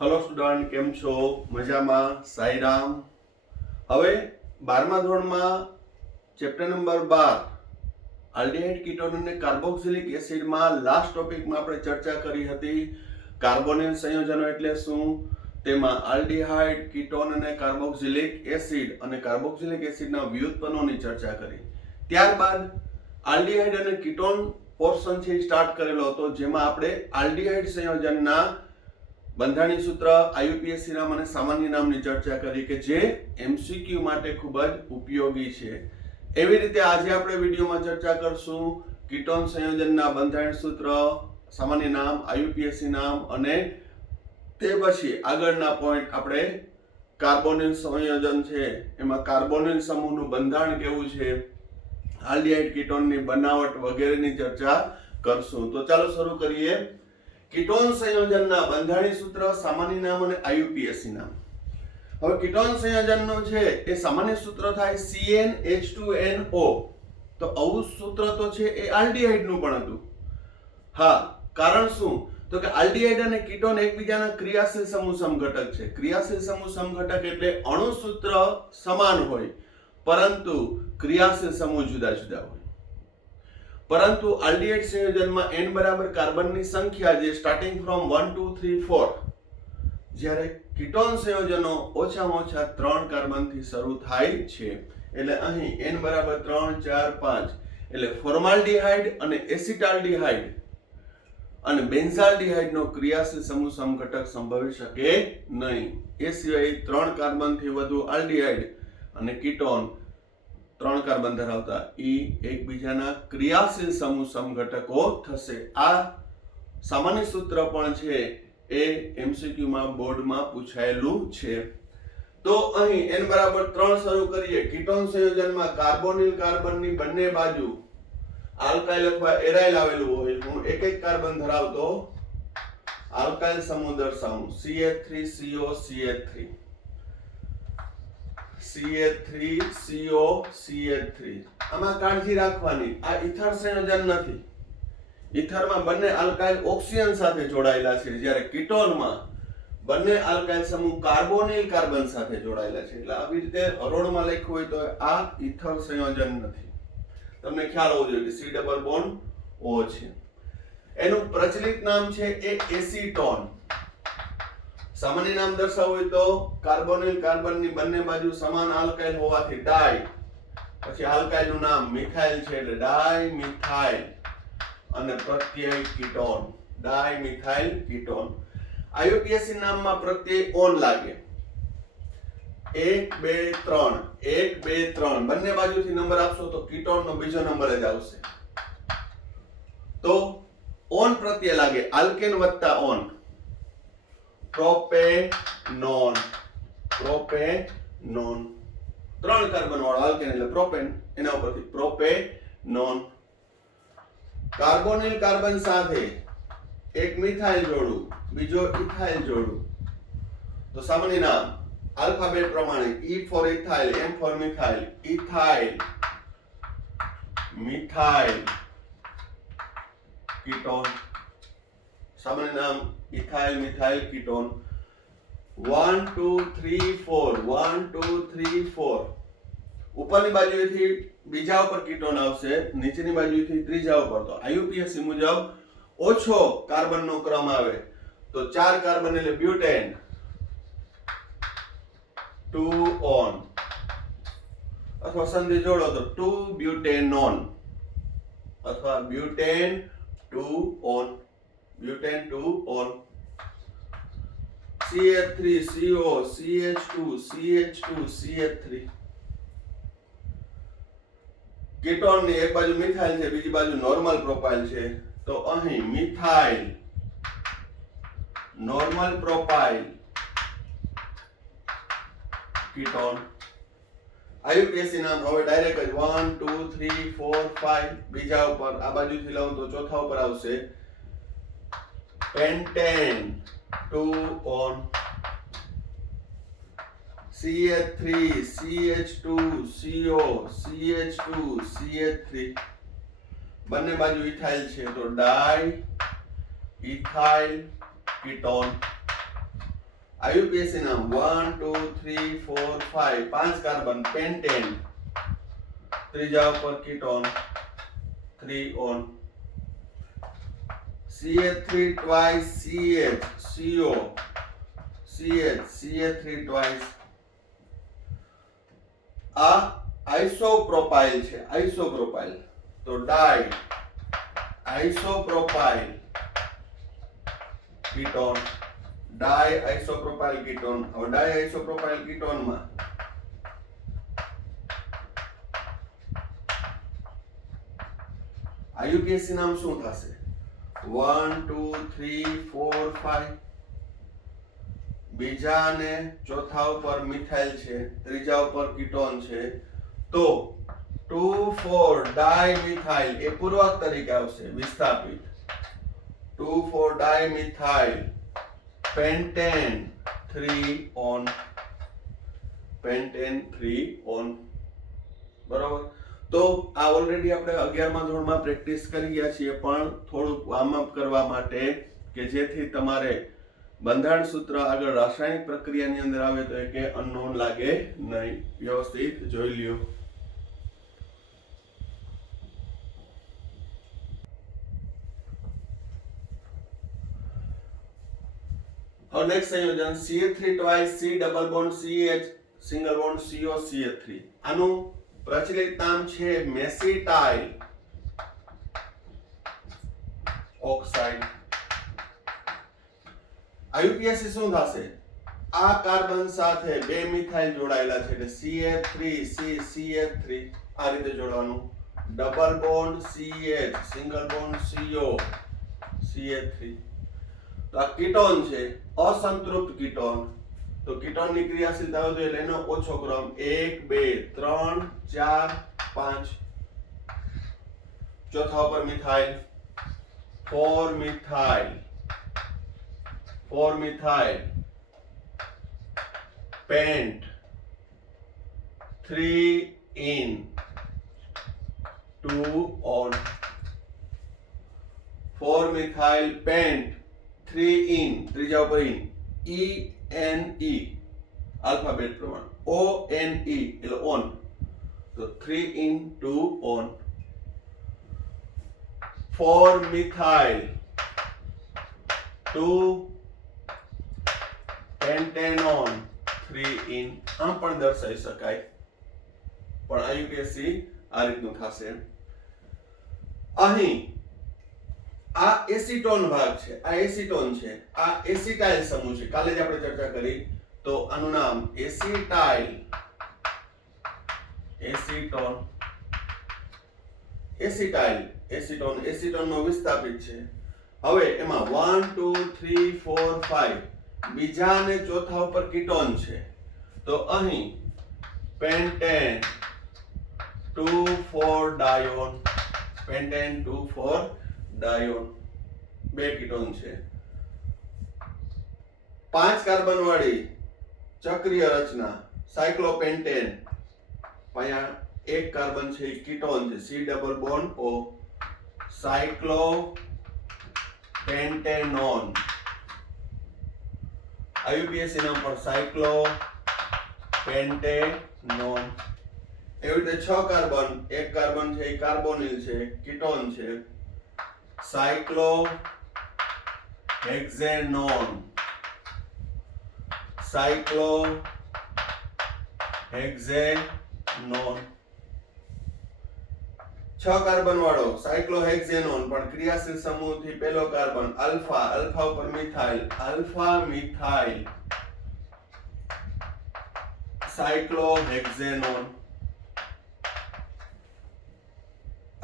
Hello student, કેમ છો? મજામાં? સાઈરામ. હવે 12મા ધોરણમાં ચેપ્ટર નંબર 12 આલ્ડીહાઇડ કીટોન અને કાર્બોક્સિલિક એસિડમાં લાસ્ટ ટોપિકમાં આપણે ચર્ચા કરી હતી કાર્બોનિલ સંયોજનો એટલે શું, તેમાં આલ્ડીહાઇડ, કીટોન અને કાર્બોક્સિલિક એસિડ અને કાર્બોક્સિલિક એસિડના વ્યુત્પન્નોની ચર્ચા કરી. ત્યારબાદ આલ્ડીહાઇડ અને કીટોન પોર્શન છે સ્ટાર્ટ કરેલો હતો, જેમાં આપણે આલ્ડીહાઇડ સંયોજનના બંધારણીય સૂત્ર, આઈયુપીએસસી નામ અને સામાન્ય નામની ચર્ચા કરી કે જે એમસીક્યુ માટે ખૂબ જ ઉપયોગી છે. એવી રીતે આજે આપણે વિડીયોમાં ચર્ચા કરશું કીટોન સંયોજનના બંધારણીય સૂત્ર, સામાન્ય નામ, આઈયુપીએસસી નામ અને તે પછી આગળના પોઈન્ટ આપણે કાર્બોનિલ સંયોજન છે એમાં કાર્બોનિલ સમૂહનું બંધારણ કેવું છે, આલ્ડીહાઇડ કીટોનની બનાવટ વગેરેની ચર્ચા કરશું. તો ચાલો શરૂ કરીએ. કીટોન સંયોજનના બંધારણીય સૂત્ર, સામાન્ય નામ અને આઈયુપીએસસી નામ. હવે કીટોન સંયોજનનું છે એ સામાન્ય સૂત્ર થાય CnH2NO. તો આવું સૂત્ર તો છે એ આલ્ડીહાઇડ નું પણ હતું. હા, કારણ શું? તો કે આલ્ડીહાઇડ અને કીટોન એકબીજાના ક્રિયાશીલ સમૂહ સમઘટક છે. ક્રિયાશીલ સમૂહ સમઘટક એટલે અણુ સૂત્ર સમાન હોય પરંતુ ક્રિયાશીલ સમૂહ જુદા જુદા હોય. પરંતુ આલ્ડીહાઇડ સંયોજનમાં n બરાબર કાર્બનની સંખ્યા જે સ્ટાર્ટિંગ ફ્રોમ 1 2 3 4, જ્યારે કીટોન સંયોજનો ઓછામાં ઓછા 3 કાર્બનથી શરૂ થાય છે. એટલે અહીં n બરાબર 3 4 5 એટલે ફોર્માલ્ડીહાઇડ અને એસિટાલ્ડીહાઇડ અને બેન્ઝાલ્ડીહાઇડનો ક્રિયાશીલ સમૂહ સમઘટક સંભવી શકે નહીં. એ સિવાય 3 કાર્બનથી વધુ આલ્ડીહાઇડ અને કીટોન 3 કાર્બન ધરાવતા એકબીજાના ક્રિયાશીલ સમૂહ સમઘટકો થશે. આ સામાન્ય સૂત્ર પણ છે એ એમસીક્યુ માં બોર્ડમાં પૂછાયેલું છે. તો અહીં n બરાબર 3 શરૂ કરીએ. કીટોન સંયોજનમાં કાર્બોનિલ કાર્બનની બંને બાજુ આલ્કાઇલ અથવા એરાઇલ આવેલું હોય. હું એક એક કાર્બન ધરાવતો આલ્કાઇલ સમૂહ દર્શાવું. CH3CO CH3 CH3CO CH3. આમાં કાળજી રાખવાની, આ ઇથર સંયોજન નથી. ઇથરમાં બંને આલ્કાઇલ ઓક્સિજન સાથે જોડાયેલા છે, જ્યારે કીટોનમાં બંને આલ્કાઇલ સમૂહ કાર્બોનિલ કાર્બન સાથે જોડાયેલા છે. એટલે આવી રીતે હરોળમાં લખ્યું હોય તો આ ઇથર સંયોજન નથી. તમને ખ્યાલ હોવો જોઈએ કે C ડબલ બોન્ડ O છે. એનું પ્રચલિત નામ છે એ એસીટોન. સામાન્ય નામ દર્શાવવું હોય તો કાર્બોનિલ કાર્બનની બંને બાજુ સમાન આલ્કાઇલ હોવાથી ડાય, પછી આલ્કાઇલ નું નામ મિથાઇલ છે એટલે ડાય મિથાઇલ અને પ્રત્યય કીટોન, ડાય મિથાઇલ કીટોન. આઈયુપીએસસી નામમાં પ્રત્યય ઓન લાગે. 1 2 3 1 2 3 બંને બાજુથી નંબર આપશો તો કીટોન નો બીજો નંબર જ આવશે. તો ઓન પ્રત્યય લાગે, આલ્કેન વત્તા ઓન. પ્રોપેનોન, પ્રોપેનોન 3 કાર્બન વાળો આલ્કેન એટલે પ્રોપેન, એના ઉપરથી પ્રોપેનોન. કાર્બોનિલ કાર્બન સાથે એક મિથાઇલ જોડું, બીજો ઇથાઇલ જોડું. તો સામાન્ય નામ આલ્ફાબેટ પ્રમાણે E for ethyl, M for methyl, ethyl methyl ketone. સામાન્ય નામ ઇથાઇલ મિથાઇલ કીટોન. 1 2 3 4 1 2 3 4. ઉપરની બાજુએથી બીજા ઉપર કીટોન આવશે, નીચેની બાજુએથી ત્રીજા ઉપર. તો આઈયુપીએસસી મુજબ ઓછો કાર્બનનો ક્રમ આવે તો 4 કાર્બન એટલે બ્યુટેન 2 ઓન, અથવા સંધિ જોડો તો 2 બ્યુટેનોન અથવા butane 2 on, butane 2 on. CH3CO CH2 CH2 CH3. કીટોનની એક બાજુ મિથાઇલ છે, બીજી બાજુ નોર્મલ પ્રોપાઇલ છે. તો અહીં મિથાઇલ નોર્મલ પ્રોપાઇલ કીટોન. આઈયુપીએસસી નામ હવે ડાયરેક્ટ જ 1 2 3 4 5 બીજા ઉપર, આ બાજુથી લઉં તો ચોથા ઉપર આવશે pentane 2 on. CH3 CH2 CO CH2 CH3 બંને બાજુ ઇથાઇલ છે તો ડાઈ ઇથાઇલ કીટોન. IUPAC નામ 1 2 3 4 5 5 કાર્બન પેન્ટેન, ત્રીજા ઉપર ketone 3 on, CH3 twice CH CO CH3 twice. આ આઇસોપ્રોપાઇલ છે, આઇસોપ્રોપાઇલ. તો ડાઈ આઇસોપ્રોપાઇલ કીટોન, ડાઈ આઇસોપ્રોપાઇલ કીટોન. હવે ડાઈ આઇસોપ્રોપાઇલ કીટોનમાં IUPAC નામ શું થશે? 1 2 3 4 5. બીજા અને ચોથા ઉપર મિથાઇલ છે, ત્રીજા ઉપર કીટોન છે. તો 2 4 ડાઇમિથાઇલ એ પૂર્વક તરીકે આવશે, વિસ્થાપિત. 2 4 dimethyl pentane 3 on, pentane 3 on. બરાબર. તો આ ઓલરેડી આપણે 11મા ધોરણમાં પ્રેક્ટિસ કરી ગયા છીએ, પણ થોડુંક વાર્મઅપ કરવા માટે કે જેથી તમારે બંધારણ સૂત્ર આગળ રાસાયણિક પ્રક્રિયાની અંદર આવે તો એ કે અનનોન લાગે નહીં. વ્યવસ્થિત જોઈ લ્યો. હવે નેક્સ્ટ સંયોજન CH3 twice C double bond CH single bond CO CH3. આનું પ્રચલિત નામ છે મેસિટાઇલ ઓક્સાઇડ. IUPAC શું થશે? આ કાર્બન સાથે બે મિથાઇલ જોડાયેલા છે એટલે CH3 CH3 આ રીતે જોડવાનું. Double bond CH single bond CO CH3. તો આ કીટોન છે, અસંતૃપ્ત કીટોન. તો કીટોનની ક્રિયાશીલતા વધુ એટલે એનો ઓછો ક્રમ 1 2 3 4 5. ચોથા ઉપર methyl 4 methyl pant 3 in 2 on. 4 methyl pant 3 in ત્રીજા ઉપર ઇન ENE આલ્ફાબેટ પ્રમાણે ONE એટલે ઓન. તો 3 in 2 on. 4 methyl 2 pentanone 3 in. આમ પણ દર્શાવી શકાય, પણ IUPAC આ રીતનું થશે. અહીં આ એસિટોન ભાગ છે, આ એસિટોન છે, આ એસિટાઇલ સમૂહ છે. કાલે જ આપણે ચર્ચા કરી. તો આનું નામ એસિટાઇલ એસિટોન નો વિસ્થાપિત છે. હવે એમાં 1 2 3 4 5 બીજા અને ચોથા ઉપર કીટોન છે. તો અહીં પેન્ટેન 2 4 ડાયોન, પેન્ટેન 2 4 ડાયોન, બે કીટોન છે. 5 કાર્બન વાળી ચક્રીય રચના સાયક્લોપેન્ટેન. અહીંયા એક કાર્બન છે એ કીટોન છે, C double bond O, સાયક્લોપેન્ટેનોન. IUPAC નામ પર સાયક્લોપેન્ટેનોન. એવી રીતે 6 કાર્બન, એક કાર્બન છે એ કાર્બોનિલ છે, કીટોન છે, સાયક્લોહેક્ઝેનોન. 6 કાર્બન વાળો સાયક્લોહેક્ઝેનોન, પણ ક્રિયાશીલ સમૂહથી પહેલો કાર્બન આલ્ફા ઉપર મિથાઇલ, આલ્ફા મિથાઇલ સાયક્લોહેક્ઝેનોન.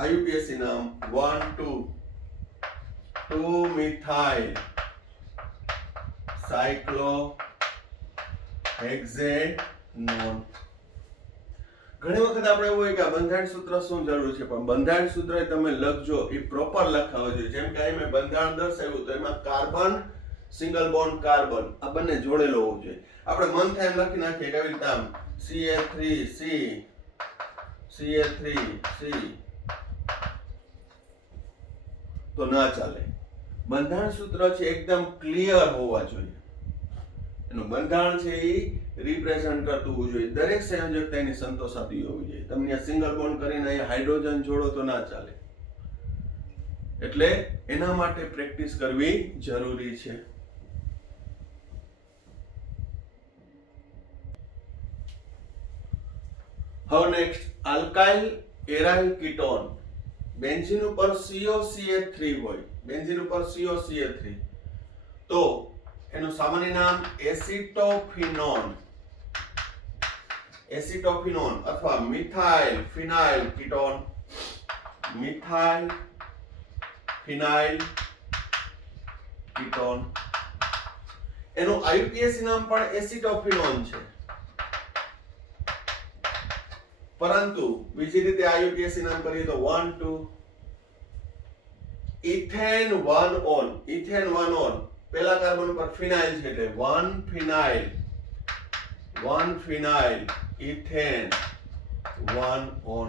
IUPAC નામ 1 2 મિથાઇલ સાયક્લોહેક્ઝેનોન. ઘણી વખત આપણે એવું હોય કે બંધારણ સૂત્ર શું જરૂર છે, પણ બંધારણ સૂત્ર તમે લખજો એ પ્રોપર લખાવવું જોઈએ. જેમ કે અહીં મેં બંધારણ દર્શાવ્યું તો એમાં કાર્બન સિંગલ બોન્ડ કાર્બન આ બંને જોડેલો હોવો જોઈએ. આપણે મન થાય એમ લખી નાખીએ કેવી રીતે આમ CH3C તો ના ચાલે. બંધારણ સૂત્ર છે એકદમ ક્લિયર હોવા જોઈએ. એનું બંધારણ છે એ રિપ્રેઝન્ટ કરતું હોવું જોઈએ. દરેક સંયોજકતા એની સંતોષાતી હોવી જોઈએ. તમને સિંગલ બોન્ડ કરીને અહીંયા હાઇડ્રોજન જોડો તો ના ચાલે. એટલે એના માટે પ્રેક્ટિસ કરવી જરૂરી છે. હવે next alkyl aryl ketone. Benzene ઉપર COCH3 હોય, બેન્ઝીન ઉપર COCH3, તો એનું સામાન્ય નામ એસિટોફિનોન, એસિટોફિનોન અથવા મિથાઇલ ફિનાઇલ કીટોન, મિથાઇલ ફિનાઇલ કીટોન. એનું IUPAC નામ પણ એસિટોફિનોન છે, પરંતુ બીજી રીતે IUPAC નામ કરીએ તો 1 2 ઇથેન 1 ઓન, ઇથેન 1 ઓન. પહેલા કાર્બન ઉપર ફિનાઇલ છે એટલે 1 ફિનાઇલ, 1 ફિનાઇલ ઇથેન 1 ઓન.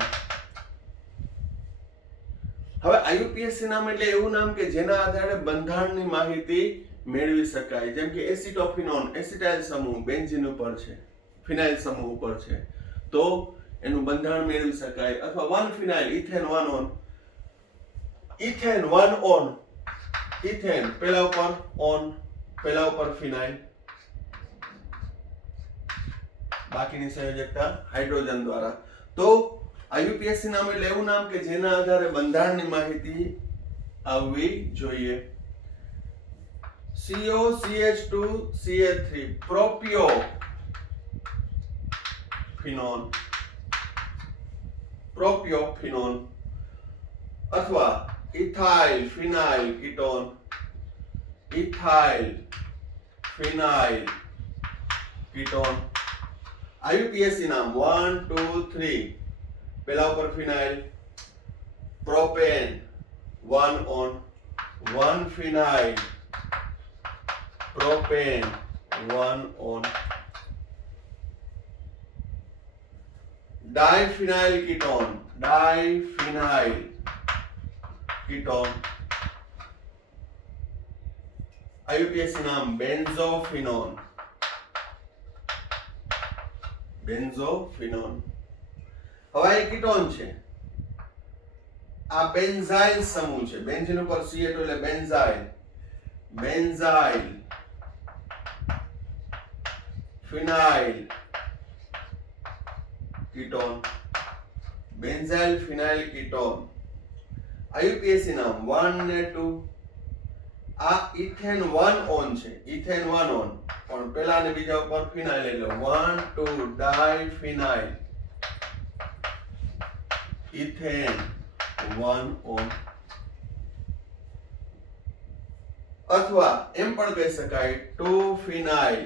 હવે IUPAC નામ એટલે એવું નામ કે જેના આધારે બંધારણની માહિતી મેળવી શકાય. જેમ કે એસિટોફિનોન, એસિટાઇલ સમૂહ બેન્ઝીન ઉપર છે, ફિનાઇલ સમૂહ ઉપર છે, તો એનું બંધારણ મેળવી શકાય. અથવા 1 phenyl ethane 1 one, ethane 1 one, ethane પહેલા ઉપર ઓન, પહેલા ઉપર ફિનાઇલ, બાકીની સંયોજકતા હાઇડ્રોજન દ્વારા. તો IUPAC નામ એટલે એવું નામ કે જેના આધારે બંધારણની માહિતી આવવી જોઈએ. COCH2CH3 પ્રોપિયોફિનોન, પ્રોપિયોફિનોન અથવા ethyl phenyl ketone, ethyl phenyl ketone. IUPAC નામ 1 2 3, પહેલા ઉપર phenyl, propane 1 one, 1 phenyl, propane 1 one. Diphenyl ketone, diphenyl ketone. IUPAC નામ બેન્ઝોફિનોન, બેન્ઝોફિનોન. હવે આ કીટોન છે, આ બેન્ઝાઇલ સમૂહ છે. બેન્ઝીન ઉપર CH એટલે બેન્ઝાઇલ, બેન્ઝાઇલ ફિનાઇલ કીટોન, બેન્ઝાઇલ ફિનાઇલ કીટોન. IUPAC નામ 1 ને 2. આ ઇથેન 1 ઓન છે, ઇથેન 1 ઓન, પણ પહેલા અને બીજા ઉપર ફિનાઇલ એટલે 1 2 ડાયફિનાઇલ ઇથેન 1 ઓન. અથવા એમ પણ કહી શકાય 2 ફિનાઇલ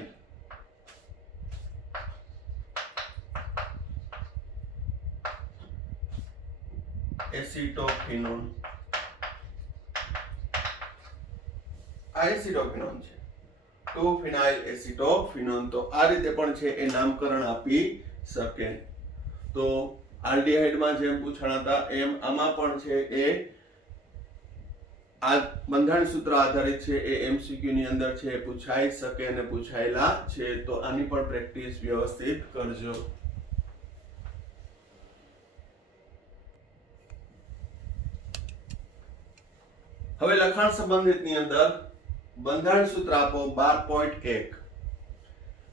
એસિટોફિનોન. આ એસિટોફિનોન છે, 2 ફિનાઇલ એસિટોફિનોન. તો આ રીતે પણ છે એ નામકરણ આપી શકે. તો આલ્ડીહાઇડમાં જેમ પૂછાણા હતા એમ આમાં પણ છે એ આ બંધારણ સૂત્ર આધારિત છે એ MCQ ની અંદર છે પૂછાઈ શકે અને પૂછાયેલા છે. તો આની પણ પ્રેક્ટિસ વ્યવસ્થિત કરજો. હવે લખાણ સંબંધિત ની અંદર બંધારણ સૂત્ર આપો 12.1.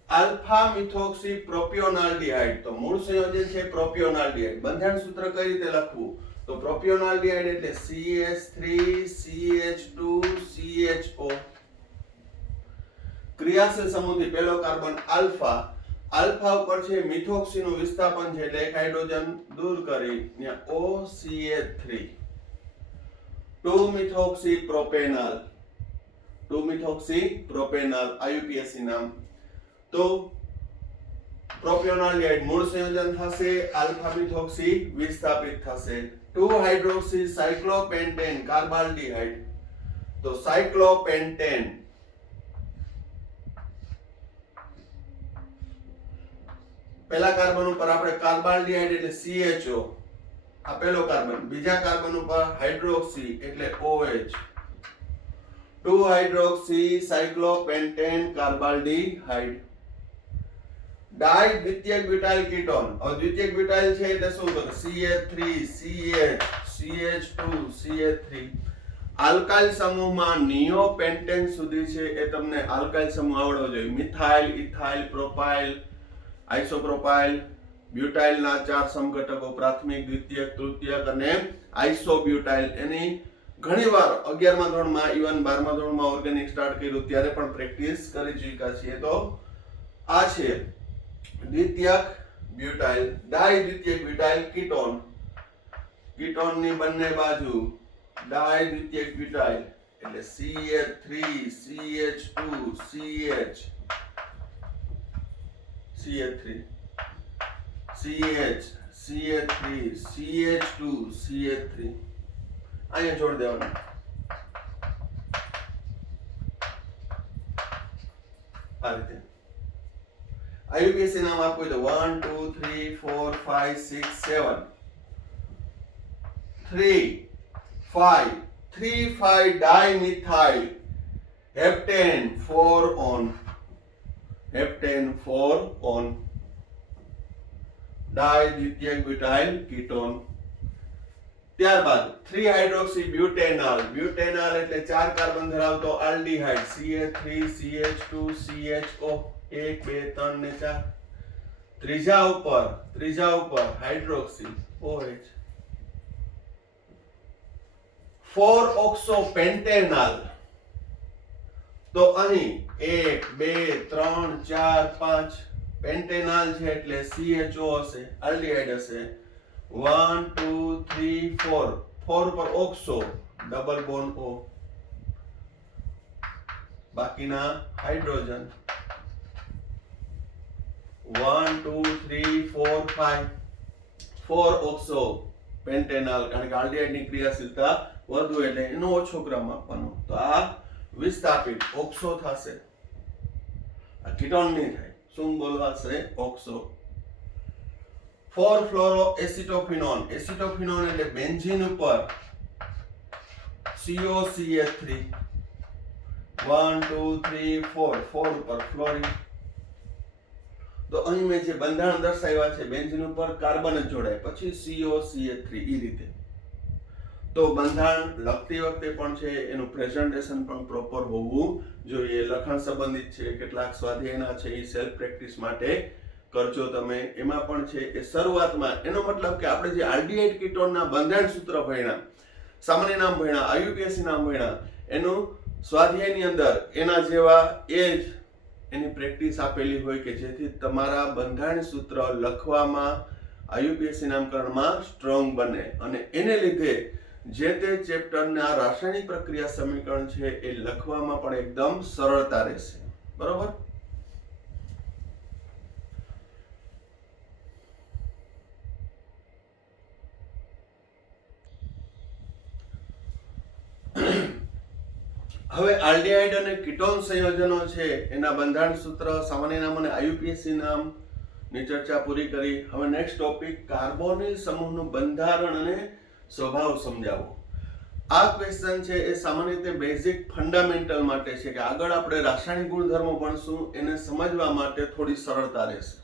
Alpha methoxy પ્રોપિયોનાલ્ડિહાઇડ. તો મૂળ સંયોજન છે પ્રોપિયોનાલ્ડિહાઇડ. બંધારણ સૂત્ર કઈ રીતે લખવું? તો પ્રોપિયોનાલ્ડિહાઇડ એટલે CH3CH2CHO. ક્રિયાશીલ સમૂહથી પહેલો કાર્બન આલ્ફા, આલ્ફા ઉપર છે મિથોક્સીનું વિસ્થાપન છે એટલે એક હાઇડ્રોજન દૂર કરી ત્યાં OCH3, 2 મિથોક્સી પ્રોપેનલ, 2 મિથોક્સી પ્રોપેનલ. IUPAC નામ. તો પ્રોપિયોનાલ્ડિહાઇડ મૂળ સંયોજન થશે, આલ્ફા મિથોક્સી વિસ્થાપિત થશે. 2 હાઇડ્રોક્સી સાયક્લોપેન્ટેન કાર્બાલ્ડિહાઇડ. તો સાયક્લોપેન્ટેન પહેલા કાર્બન ઉપર આપણે કાર્બાલ્ડિહાઇડ એટલે CHO, આ પહેલો કાર્બન. બીજા કાર્બન ઉપર હાઇડ્રોક્સી એટલે OH. 2-હાઇડ્રોક્સી સાયક્લોપેન્ટેન કાર્બાલ્ડીહાઇડ. ડાઈ દ્વિતીયક બ્યુટાઇલ કીટોન. હવે દ્વિતીયક બ્યુટાઇલ છે એટલે શું તો CH3 CH2 CH3. આલ્કાઇલ સમૂહમાં નિયોપેન્ટેન સુધી છે એ તમને આલ્કાઇલ સમૂહ આવડવો જોઈએ. મિથાઇલ, ઇથાઇલ, પ્રોપાઇલ, આઇસોપ્રોપાઇલ, બ્યુટાઇલના 4 સમઘટકો પ્રાથમિક, દ્વિતીયક, તૃતીયક અને આઇસોબ્યુટાઇલ. એની ઘણીવાર 11મા ધોરણમાં ઇવન 12મા ધોરણમાં ઓર્ગેનિક સ્ટાર્ટ કર્યું ત્યારે પણ પ્રેક્ટિસ કરી ચૂક્યા છીએ. તો આ છે દ્વિતીયક બ્યુટાઇલ. ડાઈ દ્વિતીયક બ્યુટાઇલ કીટોન. કીટોનની બંને બાજુ ડાઈ દ્વિતીયક બ્યુટાઇલ એટલે CH3 CH2 CH CH3 CH CH3 CH2 CH3 અહીંયા જોડ દેવાનું. આ રીતે IUPAC નામ આપવું તો 1 2 3 4 5 6 7 3 5 ડાઇમિથાઇલ હેપ્ટેન 4 on ડાઈ દ્વિતીયક બ્યુટાઇલ કીટોન. ત્યારબાદ 3-હાઇડ્રોક્સી બ્યુટેનોલ. બ્યુટેનોલ એટલે 4 કાર્બન ધરાવતો આલ્ડીહાઇડ CH3 CH2 CHO 1 2 3 ને 4. ત્રીજા ઉપર હાઇડ્રોક્સી OH. 4-ઓક્સોપેન્ટેનોલ. તો અહીં 1 2 3 4 5 પેન્ટેનોલ છે એટલે CHO હશે, આલ્ડીહાઇડ હશે. 1 2 3 4 4 ઉપર ઓક્સો ડબલ બોન્ડ O. બાકીના હાઇડ્રોજન 1 2 3 4 5 4-ઓક્સો પેન્ટેનોલ. કારણ કે આલ્ડીહાઇડની ક્રિયાશીલતા વધુ એટલે એનો ઓછો ક્રમ આપવાનો. તો આ વિસ્થાપિત ઓક્સો થશે, આ કીટોન નહીં થાય. શું બોલવાશે? ઓક્સો. 4-ફ્લોરોએસિટોફિનોન. એસિટોફિનોન એટલે બેન્ઝીન ઉપર COCH3 1 2 3 4 4 ઉપર ફ્લોરિન. તો અહીં મેં જે બંધારણ દર્શાવ્યા છે બેન્ઝીન ઉપર કાર્બન જ જોડાય પછી COCH3 એ રીતે. તો બંધારણ લખતી વખતે પણ છે એનું પ્રેઝન્ટેશન પણ પ્રોપર હોવું જોઈએ. લખાણ સંબંધિત છે, કેટલાક સ્વાધ્યાયના છે એ સેલ્ફ પ્રેક્ટિસ માટે કરજો તમે. એમાં પણ છે એ શરૂઆતમાં એનો મતલબ કે આપણે જે આલ્ડીહાઇડ કીટોનના બંધારણ સૂત્ર ભણ્યા, સામાન્ય નામ ભણ્યા, IUPAC નામ ભણ્યા, એનું સ્વાધ્યાયની અંદર એના જેવા એ જ એની પ્રેક્ટિસ આપેલી હોય કે જેથી તમારા બંધારણ સૂત્ર લખવામાં IUPAC નામકરણમાં સ્ટ્રોંગ બને અને એને લીધે જે તે ચેપ્ટરના રાસાયણિક પ્રક્રિયા સમીકરણ છે એ લખવામાં પણ એકદમ સરળતા રહેશે. બરોબર? હવે આલ્ડીહાઇડ અને કીટોન સંયોજનો છે એના બંધારણ સૂત્ર, સામાન્ય નામ અને IUPAC નામ ની ચર્ચા પૂરી કરી. હવે નેક્સ્ટ ટોપિક કાર્બોનિલ સમૂહનું બંધારણ અને સ્વભાવ સમજાવો. આ ક્વેશ્ચન છે એ સામાન્ય રીતે બેઝિક ફંડામેન્ટલ માટે છે કે આગળ આપણે રાસાયણિક ગુણધર્મો ભણશું એને સમજવા માટે થોડી સરળતા રહેશે.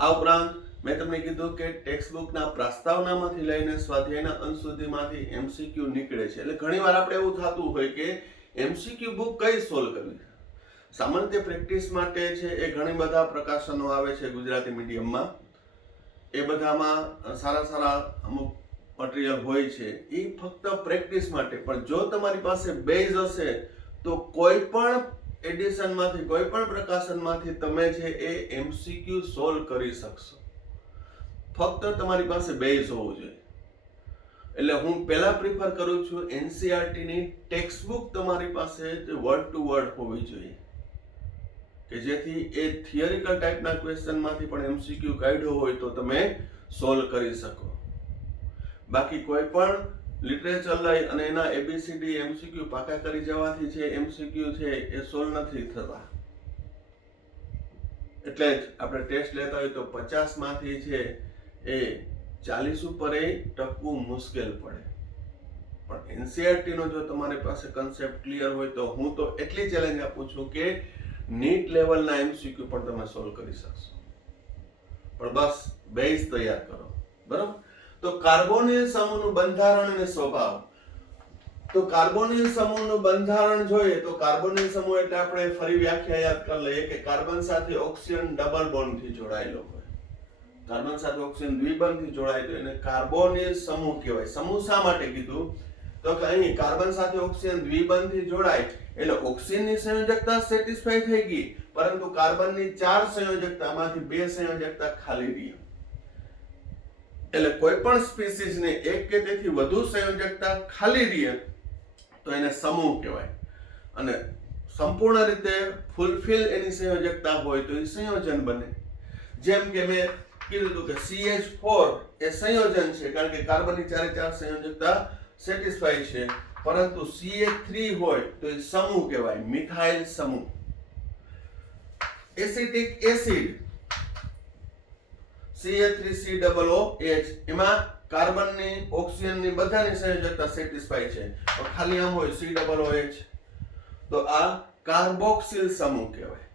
આ ઉપરાંત મેં તમને કીધું કે ટેક્સ્ટ બુકના પ્રસ્તાવનામાંથી લઈને સ્વાધ્યાયના અંશ સુધીમાંથી MCQ નીકળે છે. એટલે ઘણીવાર આપણે એવું થતું હોય કે MCQ બુક કઈ સોલ્વ કરવી. સામાન્ય રીતે પ્રેક્ટિસ માટે છે એ ઘણી બધા પ્રકાશનો આવે છે ગુજરાતી મીડિયમમાં. એ બધામાં સારા અમુક મટીરિયલ હોય છે એ ફક્ત પ્રેક્ટિસ માટે. પણ જો તમારી પાસે બેઝ હશે તો કોઈ પણ એડિશનમાંથી, કોઈ પણ પ્રકાશનમાંથી તમે છે એ MCQ સોલ્વ કરી શકશો. ફક્ત તમારી પાસે બેઝ હોવું જોઈએ. એટલે હું પહેલા પ્રિફર કરું છું NCERT ની ટેક્સ્ટ બુક તમારી પાસે વર્ડ ટુ વર્ડ હોવી જોઈએ કે જેથી એ થિયરિકલ ટાઈપના ક્વેશ્ચનમાંથી પણ MCQ કાઢ્યો હોય તો તમે સોલ્વ કરી શકો. બાકી કોઈ પણ લિટરેચર લઈ અને એના ABCD MCQ પાકા કરી જવાથી છે MCQ છે એ સોલ્વ નથી થતા. એટલે જ આપણે ટેસ્ટ લેતા હોય તો 50 માંથી છે એ 40 ઉપર ટકવું મુશ્કેલ પડે. પણ એનસીઈઆરટી નો જો તમારી પાસે કન્સેપ્ટ ક્લિયર હોય તો હું તો એટલી ચેલેન્જ આપું છું કે નીટ લેવલના એમસીક્યુ પણ તમે સોલ્વ કરી શકશો. પણ બસ બેઝ તૈયાર કરો. બરાબર. તો કાર્બોનિલ સમૂહનું બંધારણ અને સ્વભાવ. તો કાર્બોનિલ સમૂહનું બંધારણ જોઈએ તો કાર્બોનિલ સમૂહ એટલે આપણે ફરી વ્યાખ્યા યાદ કરી લઈએ કે કાર્બન સાથે ઓક્સિજન ડબલ બોન્ડથી જોડાયેલો હોય. કાર્બન સાથે ઓક્સિજન દ્વિબંધથી જોડાય તો એને કાર્બોનિલ સમૂહ કહેવાય. સમૂહ શા માટે કીધું તો કે અહીં કાર્બન સાથે ઓક્સિજન દ્વિબંધથી જોડાય એટલે ઓક્સિજનની સંયોજકતા સેટિસ્ફાઈ થઈ ગઈ, પરંતુ કાર્બનની 4 સંયોજકતામાંથી 2 સંયોજકતા ખાલી રહી. એટલે કોઈ પણ સ્પીસીસને એક કે તેથી વધુ સંયોજકતા ખાલી રહે તો એને સમૂહ કહેવાય, અને સંપૂર્ણ રીતે ફૂલફિલ એની સંયોજકતા હોય તો એ સંયોજન બને. જેમ કે મેં કીધું હતું કે CH4 એ સંયોજન છે કારણ કે કાર્બનની 4 સંયોજકતા સેટિસ્ફાઈ છે, પરંતુ CH3 હોય તો એ સમૂહ કહેવાય, મિથાઇલ સમૂહ. એસિટિક એસિડ CH3COOH એમાં કાર્બનની ઓક્સિજનની બધાની સંયોજકતા સેટિસ્ફાઈ છે, તો ખાલી આમ હોય COOH તો આ કાર્બોક્સિલ સમૂહ કહેવાય.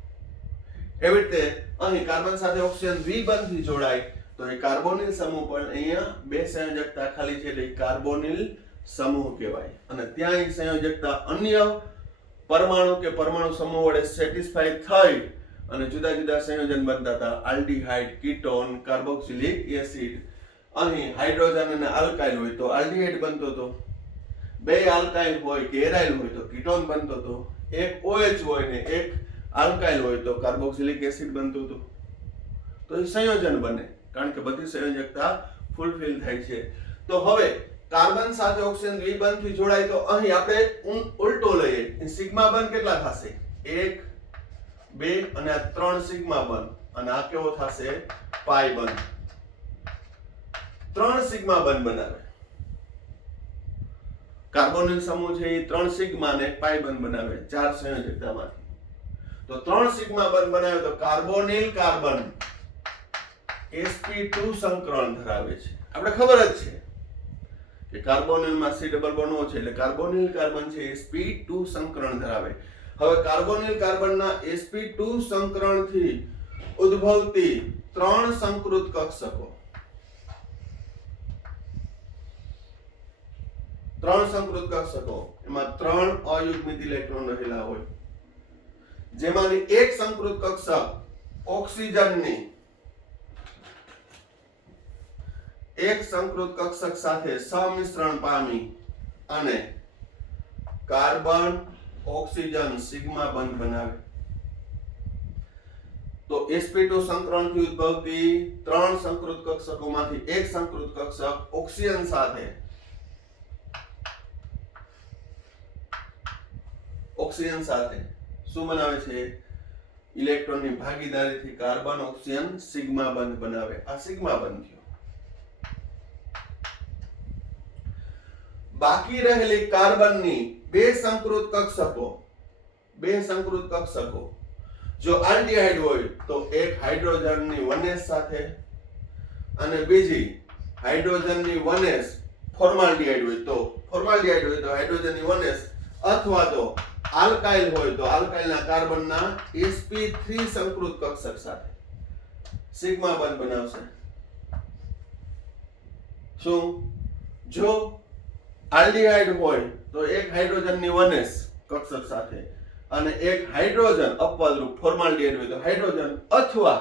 એવી રીતે અહીં કાર્બન સાથે ઓક્સિજન દ્વિબંધથી જોડાય તો એ કાર્બોનિલ સમૂહ પણ અહીંયા 2 સંયોજકતા ખાલી છે એટલે કાર્બોનિલ સમૂહ કહેવાય. અને ત્યાં એ સંયોજકતા અન્ય પરમાણુ કે પરમાણુ સમૂહ વડે સેટિસ્ફાઈ થઈ અને જુદા જુદા સંયોજન બનતા હતા. Aldehyde, ketone, carboxylic acid. અહીં હાઇડ્રોજન અને આલ્કાઇલ હોય તો આલ્ડીહાઇડ બનતો હતો, 2 આલ્કાઇલ હોય કે એરાઇલ હોય તો કીટોન બનતો હતો, એક OH હોય ને એક આલ્કાઇલ હોય તો કાર્બોક્સિલિક એસિડ બનતું હતું. તો એ સંયોજન બને કારણ કે બધી સંયોજકતા ફૂલફિલ થાય છે. તો હવે કાર્બન સાથે ઓક્સિજન દ્વિબંધથી જોડાય તો અહીં આપણે ઉલટો લઈએ. સિગ્મા બંધ કેટલા થશે? 1, 2 અને આ 3 સિગ્મા બંધ, અને આ કેવો થશે? પાઈ બંધ. 3 સિગ્મા બંધ બનાવે. કાર્બોનિલ સમૂહ છે એ 3 સિગ્મા ને પાઈ બંધ બનાવે 4 સંયોજકતામાંથી. તો 3 સિગ્મા બંધ બનાવે તો કાર્બોનિલ કાર્બન sp2 સંકરણ ધરાવે છે. આપણે ખબર જ છે કે કાર્બોનિલમાં C ડબલ બોન્ડ O છે એટલે કાર્બોનિલ કાર્બન છે sp2 સંકરણ ધરાવે. હવે કાર્બોનિલ કાર્બનના sp2 સંકરણથી ઉદ્ભવતી 3 સંકૃત કક્ષકો. 3 સંકૃત કક્ષકો એમાં 3 અયુગ્મિત ઇલેક્ટ્રોન રહેલા હોય, જેમાંની એક સંકૃત કક્ષક ઓક્સિજનની એક સંકૃત કક્ષક સાથે સમિશ્રણ પામી અને કાર્બન ઓક્સિજન સિગ્મા બંધ બનાવે. તો sp2 સંકરણથી ઉદ્ભવતી 3 સંકૃત કક્ષકોમાંથી એક સંકૃત કક્ષક ઓક્સિજન સાથે શું બનાવે છે? ઇલેક્ટ્રોનની ભાગીદારીથી કાર્બન ઓક્સિજન સિગ્મા બંધ બનાવે. આ સિગ્મા બંધ થયો. બાકી રહેલી કાર્બનની 2 સંકૃત કક્ષકો જો આલ્ડીહાઇડ હોય તો એક હાઇડ્રોજનની 1s સાથે અને બીજી હાઇડ્રોજનની 1s ફોર્માલ્ડિહાઇડ હોય તો હાઇડ્રોજનની 1s, અથવા તો આલ્કાઇલ હોય તો આલ્કાઇલના કાર્બનના sp3 સંકૃત કક્ષક સાથે સિગ્મા બંધ બનાવશે. શું? જો આલ્ડીહાઇડ હોય તો એક હાઇડ્રોજનની 1s કક્ષક સાથે અને એક હાઇડ્રોજન અપવાદરૂપ ફોર્માલ્ડિહાઇડ હોય તો હાઇડ્રોજન, અથવા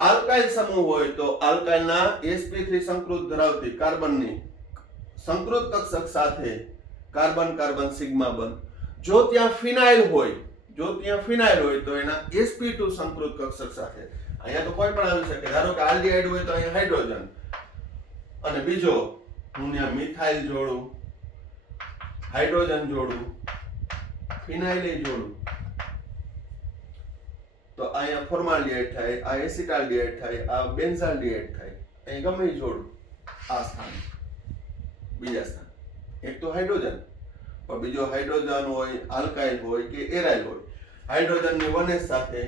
આલ્કાઇલ સમૂહ હોય તો આલ્કાઇલના sp3 સંકૃત ધરાવતી કાર્બનની સંકૃત કક્ષક સાથે કાર્બન કાર્બન સિગ્મા બંધ. જો ત્યાં ફિનાઇલ હોય તો એના sp2 સંકૃત કક્ષક સાથે. અહીંયા તો કોઈ પણ આવી શકે. ધારો કે આલ્ડીહાઇડ હોય તો અહીંયા હાઇડ્રોજન અને બીજો હું ત્યાં મિથાઇલ જોડું, હાઇડ્રોજન જોડું, ફિનાઇલ જોડું તો અહીંયા ફોર્માલ્ડિહાઇડ થાય, આ એસિટાલ્ડિહાઇડ થાય, આ બેન્ઝાલ્ડિહાઇડ થાય. અહીં ગમે એ જોડું આ સ્થાન બીજા સ્થાન. એક તો હાઇડ્રોજન પણ બીજો હાઇડ્રોજન હોય, આલ્કાઇલ હોય કે એરાઇલ હોય. હાઇડ્રોજનની 1s સાથે,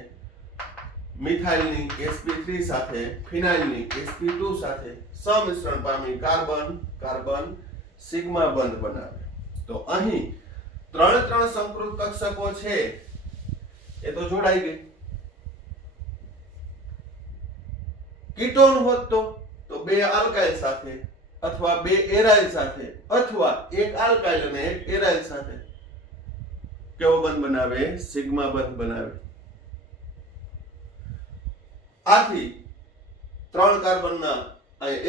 મિથાઇલની sp3 સાથે, ફિનાઇલની sp2 સાથે સમિશ્રણ પામી કાર્બન કાર્બન સિગ્મા બંધ બનાવે. તો અહીં ત્રણ સંકૃત કક્ષકો છે એ તો જોડાઈ ગઈ. કીટોન હોત તો બે આલ્કાઇલ સાથે અથવા બે એરાઇલ સાથે અથવા એક આલ્કાઇલ અને એક એરાઇલ સાથે કેવો બંધ બનાવે? સિગ્મા બંધ બનાવે. આથી ત્રણ કાર્બનના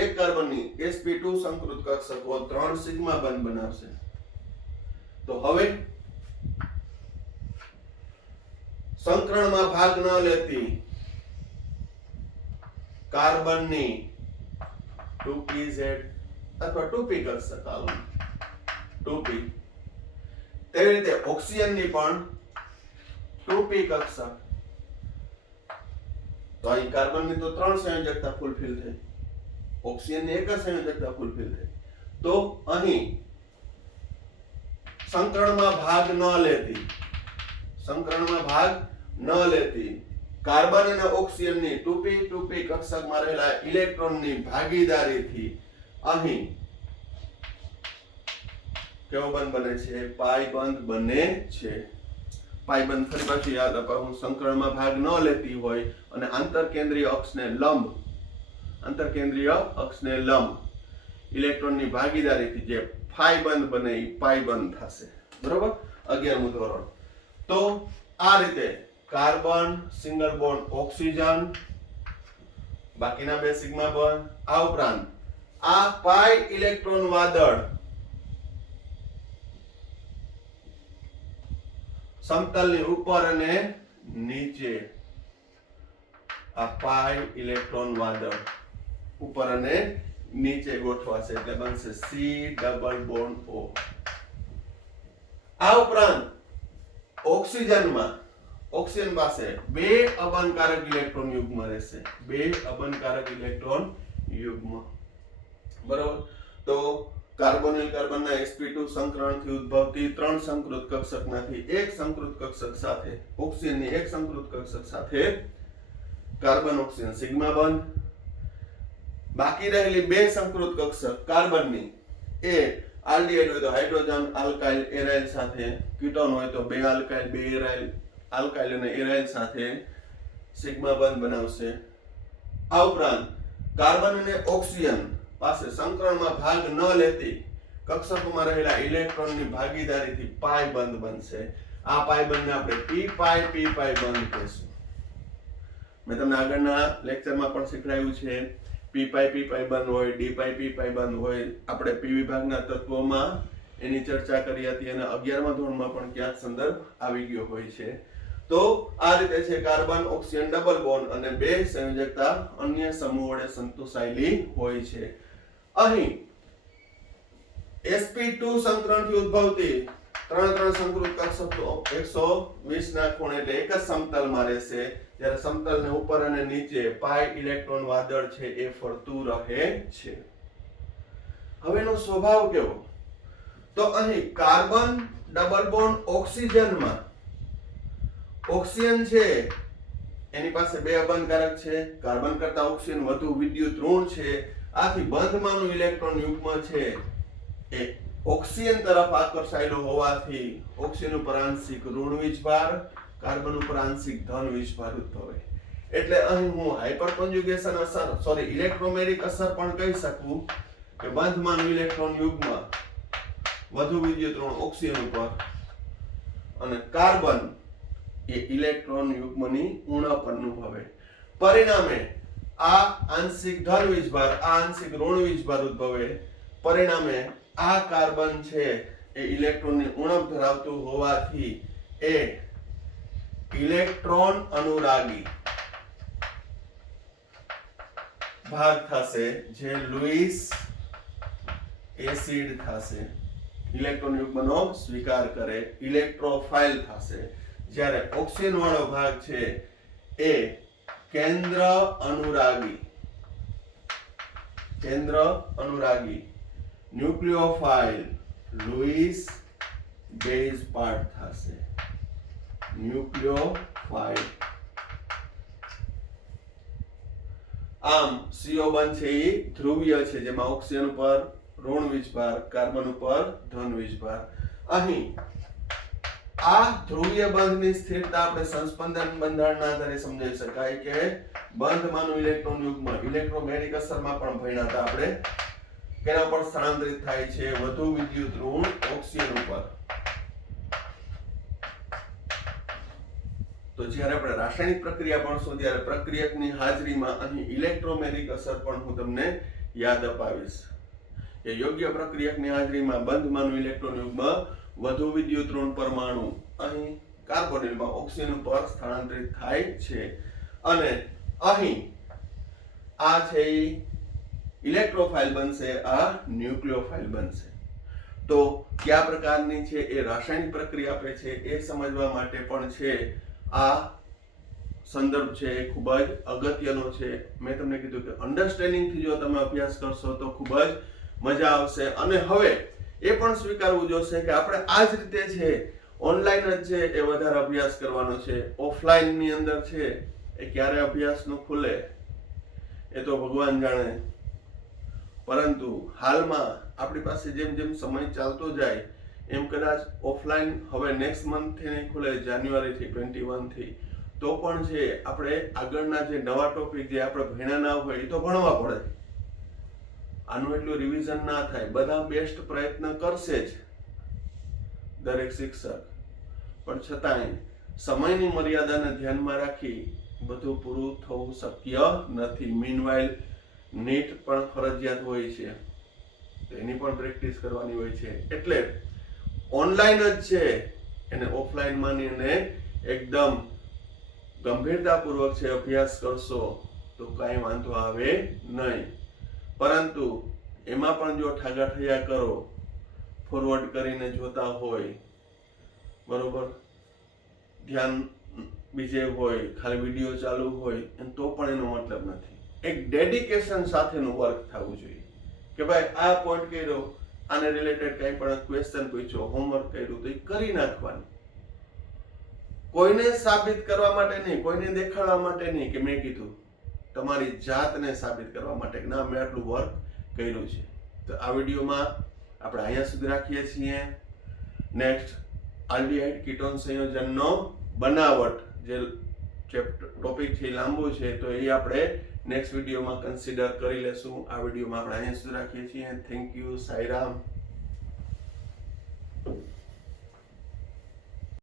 એક કાર્બનની sp2 સંકૃત કક્ષકો ત્રણ સિગ્મા બંધ બનાવશે. તો હવે સંકરણમાં ભાગ ન લેતી કાર્બનની 2pz અથવા 2p કક્ષક 2p, તેવી રીતે ઓક્સિજનની પણ 2p કક્ષક. તો અહીં કાર્બનની તો ત્રણ સંયોજકતા ફૂલફિલ થઈ, ઓક્સિજનની એક જ સંયોજકતા ફૂલફિલ થઈ. તો અહીં સંકરણમાં ભાગ ન લેતી કાર્બન અને ઓક્સિજનની 2p કક્ષકમાં રહેલા ઇલેક્ટ્રોનની ભાગીદારીથી અહીં કેવો બંધ બને છે? પાઈ બંધ બને છે. પાઈ બંધ ફરી પાછું યાદ અપાવું. સંકરણમાં ભાગ ન લેતી હોય અને આંતરકેન્દ્રીય અક્ષને લંબ ઇલેક્ટ્રોનની ભાગીદારીથી જે ફાઈ બંધ બને એ પાઈ બંધ થશે. બરોબર? 11મું ધોરણ. તો આ રીતે કાર્બન સિંગલ બોન્ડ ઓક્સિજન, બાકીના બે સિગ્મા બંધ. આ ઉપરાંત આ પાઈ ઇલેક્ટ્રોન વાદળ સમતલની ઉપર અને નીચે, આ પાઈ ઇલેક્ટ્રોન વાદળ ઉપર અને નીચે ગોઠવાશે એટલે બનશે C ડબલ બોન્ડ O. આ ઉપરાંત ઓક્સિજન પાસે બે અબંધકારક ઇલેક્ટ્રોન યુગ્મ રહેશે, બે અબંધકારક ઇલેક્ટ્રોન યુગ્મ. બરાબર? તો કાર્બોનિલ કાર્બનના sp2 સંકરણથી ઉદ્ભવતી ત્રણ સંકૃત કક્ષકમાંથી એક સંકૃત કક્ષક સાથે ઓક્સિજનની એક સંકૃત કક્ષક સાથે કાર્બન ઓક્સિજન સિગ્મા બંધ. બાકી રહેલી બે સંકૃત કક્ષક કાર્બનની એ આલ્ડિહાઇડ હોય તો હાઇડ્રોજન આલ્કાઇલ એરાઇલ સાથે, કીટોન હોય તો બે આલ્કાઇલ બે એરાઇલ આલ્કાઇલ અને એરાઇલ સાથે સિગ્મા બંધ બનાવશે. આ ઉપરાંત કાર્બન અને ઓક્સિજન પાસે સંકરણમાં ભાગ ન લેતી કક્ષકોમાં રહેલા ઇલેક્ટ્રોનની ભાગીદારીથી પાઈ બંધ બનશે. આ પાઈ બંધને આપણે p પાઈ બંધ કહીશું. મેં તમને આગળના લેક્ચરમાં પણ શીખવાડ્યું છે. p પાઈ બંધ હોય, d પાઈ બંધ હોય. આપણે p વિભાગના તત્વોમાં એની ચર્ચા કરી હતી અને 11મા ધોરણમાં પણ ક્યાંક સંદર્ભ આવી ગયો હોય છે. તો આ રીતે છે કાર્બન ઓક્સિજન ડબલ બોન્ડ અને બે સંયોજકતા અન્ય સમૂહ વડે સંતોષાયેલી હોય છે. અહીં sp2 સંકરણથી ઉદ્ભવતી ત્રણ સંકૃત કક્ષકો 120 ના ખૂણે એટલે એક જ સમતલમાં રહેશે, જ્યારે સમતલને ઉપર અને નીચે પાઈ ઇલેક્ટ્રોન વાદળ છે એ ફરતું રહે છે. હવે એનો સ્વભાવ કેવો? તો અહીં કાર્બન ડબલ બોન્ડ ઓક્સિજનમાં ઓક્સિજન છે એની પાસે બે અબંધકારક છે, કાર્બન કરતા ઓક્સિજન વધુ વિદ્યુત ઋણ છે. આથી બંધમાંનું ઇલેક્ટ્રોન યુગ્મ છે એ ઓક્સિજન તરફ આકર્ષાયેલો હોવાથી ઓક્સિજન ઉપર આંશિક ઋણ વીજભાર, કાર્બન ઉપર આંશિક ધન વીજભાર ઉદ્ભવે. એટલે અહીં હું હાઇપર કોન્જ્યુગેશન અસર ઇલેક્ટ્રોમેરિક અસર પણ કહી શકું કે બંધમાંનું ઇલેક્ટ્રોન યુગ્મ વધુ વિદ્યુત ઋણ ઓક્સિજન ઉપર અને કાર્બન એ ઇલેક્ટ્રોન યુગ્મની ઉણપ અનુભવે. પરિણામે આ આંશિક ધન વીજભાર, આ આંશિક ઋણ વીજભાર ઉદ્ભવે. પરિણામે આ કાર્બન છે એ ઇલેક્ટ્રોનની ઉણપ ધરાવતું હોવાથી એ ઇલેક્ટ્રોન અનુરાગી ભાગ થશે, જે લુઈસ એસિડ થશે. ઇલેક્ટ્રોન યુગ્મનો સ્વીકાર કરે, ઇલેક્ટ્રોફાઇલ થશે. જ્યારે ઓક્સિજન વાળો ભાગ છે એ કેન્દ્ર અનુરાગી ન્યુક્લિયોફાઇલ લુઈસ બેઝ પાર્ટ થશે. ન્યુક્લિયોફાઇલ. આમ CO બંધ છે એ ધ્રુવીય છે, જેમાં ઓક્સિજન ઉપર ઋણ વીજભાર, કાર્બન ઉપર ધન વીજભાર. અહીં આ ધ્રુવીય બંધની સ્થિરતા આપણે સંસ્પંદન બંધારણના આધારે સમજાવી શકાય કે બંધમાંનું ઇલેક્ટ્રોન યુગ્મ ઇલેક્ટ્રોમેગ્નેટિક અસરમાં પણ ભણ્યા હતા આપણે, કેના પર સ્થાનાંતરિત થાય છે? વધુ વિદ્યુત ઋણ ઓક્સિજન ઉપર. તો જ્યારે આપણે રાસાયણિક પ્રક્રિયા ભણશું ત્યારે પ્રક્રિયકની હાજરીમાં અહીં ઇલેક્ટ્રોમેગ્નેટિક અસર પણ હું તમને યાદ અપાવીશ. એ યોગ્ય પ્રક્રિયકની હાજરીમાં બંધમાંનું ઇલેક્ટ્રોન યુગ્મ વધુ વિદ્યુત ઋણ પરમાણુ અહીં કાર્બોનિલમાં ઓક્સિજન ઉપર સ્થાનાંતરિત થાય છે. અને અહીં આ છે ઇલેક્ટ્રોફાઇલ બનશે, આ ન્યુક્લિયોફાઇલ બનશે. તો કયા પ્રકારની છે એ રાસાયણિક પ્રક્રિયા આપે છે એ સમજવા માટે પણ છે આ સંદર્ભ છે એ ખૂબ જ અગત્યનો છે. મેં તમને કીધું કે અન્ડરસ્ટેન્ડિંગ થી જો તમે અભ્યાસ કરશો તો ખૂબ જ મજા આવશે. અને હવે એ પણ સ્વીકારવું જોશે કે આપણે આ જ રીતે છે ઓનલાઈન જ છે એ વધારે અભ્યાસ કરવાનો છે. ઓફલાઈન ની અંદર છે એ ક્યારે અભ્યાસ નું ખુલે એ તો ભગવાન જાણે. પરંતુ હાલમાં આપણી પાસે જેમ જેમ સમય ચાલતો જાય એમ કદાચ ઓફલાઈન હવે નેક્સ્ટ મંથ થી નહીં ખુલે, જાન્યુઆરી થી 21 થી, તો પણ છે આપણે આગળના જે નવા ટોપિક જે આપણે ભણ્યા ના હોય એ તો ભણવા પડે. આનું એટલું રિવિઝન ના થાય. બધા બેસ્ટ પ્રયત્ન કરશે જ દરેક શિક્ષક, પણ છતાંય સમયની મર્યાદાને ધ્યાનમાં રાખી બધું પૂરું થવું શક્ય નથી. મીનવાઇલ નીટ પણ ફરજિયાત હોય છે, તો એની પણ પ્રેક્ટિસ કરવાની હોય છે. એટલે ઓનલાઈન જ છે એને ઓફલાઈન માનીને એકદમ ગંભીરતાપૂર્વક છે અભ્યાસ કરશો તો કાંઈ વાંધો આવે નહીં. પરંતુ એમાં પણ જો ઠાગાઠૈયા કરો, ફોરવર્ડ કરીને જોતા હોય, બરોબર, ધ્યાન બીજે હોય, ખાલી વિડીયો ચાલુ હોય, તો પણ એનો મતલબ નથી. એક ડેડિકેશન સાથેનું વર્ક થવું જોઈએ કે ભાઈ આ પોઈન્ટ કર્યો, આને રિલેટેડ કંઈ પણ ક્વેશ્ચન પૂછ્યો, હોમવર્ક કર્યું તો એ કરી નાખવાનું. કોઈને સાબિત કરવા માટે નહીં, કોઈને દેખાડવા માટે નહીં કે મેં કીધું, તમારી જાતને સાબિત કરવા માટે કે ના મેં આટલું વર્ક કર્યું છે. તો આ વિડીયોમાં આપણે અહીંયા સુધી રાખીએ છીએ. નેક્સ્ટ આલ્ડીહાઇડ કીટોન સંયોજનનો બનાવટ જે ટોપિક છે લાંબુ છે, તો એ આપણે નેક્સ્ટ વિડીયોમાં કન્સિડર કરી લેશું. આ વિડીયોમાં આપણે અહીંયા સુધી રાખીએ છીએ. Thank you. સાઈરામ.